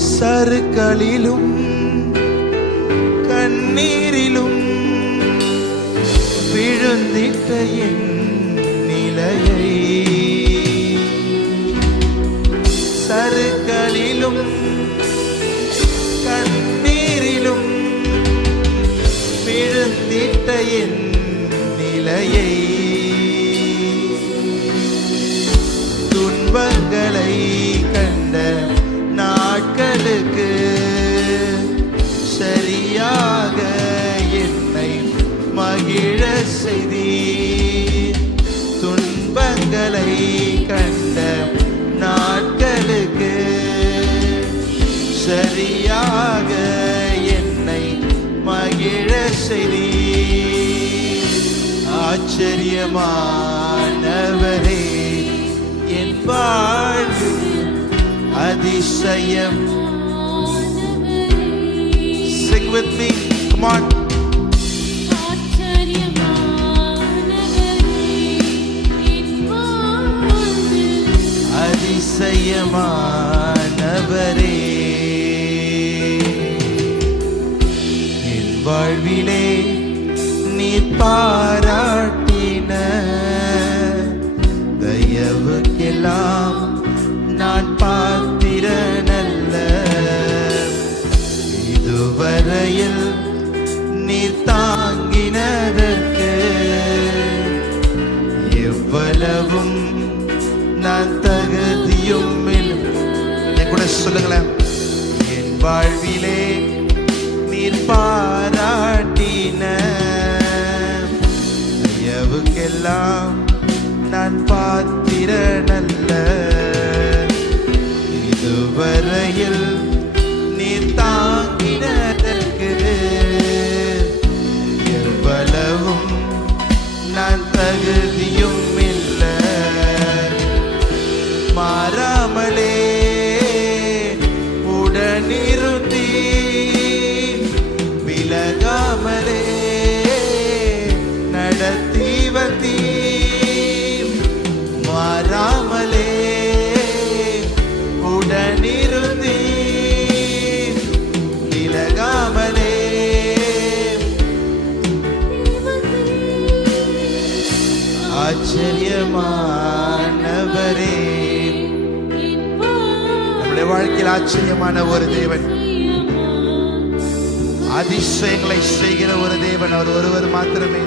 சறுக்களிலும் கண்ணீரிலும் விழுந்திட்ட என் நிலையை, சறுக்களிலும் கண்ணீரிலும் விழுந்திட்ட என் நிலையை, துன்பங்களை கண்ட நாட்களுக்கு சரியாக என்னை மகிழ செய்தீர். துன்பங்களை கண்ட நாட்களுக்கு சரியாக என்னை மகிழ செய்தீர். ஆச்சரியமானவரே, என் வாழ்வில் அதிசயம். Sing with me, come on. அதிசயமானவரே, என் வாழ்விலே நீர் பாராட்டின தயவுக்கெல்லாம் நான் பாத்திரனல்ல. இதுவரையில் நீர் தாங்கினதற்கு எவ்வளவும் நான் தகுதியும் இல்லை. என் கூட சொல்லுங்களேன். என் வாழ்விலே நீர் பாராட்டின தயவுக்கெல்லாம் நான் பாத்திரனல்ல. இதுவரையில் நீர் தாங்கினதற்கு எவ்வளவும் நான் தகுதியும் இல்லை. மாறாமலே உடனிருந்தீ, விலகாமலே நடத்தி வந்தீ. மாறாமலே உடனிருந்தீ, விலகாமலே. ஆச்சரியமானவரே, நம்முடைய வாழ்க்கையில் ஆச்சரியமான ஒரு தேவன், அதிசயங்களை செய்கிற ஒரு தேவன் அவர் ஒருவர் மாத்திரமே.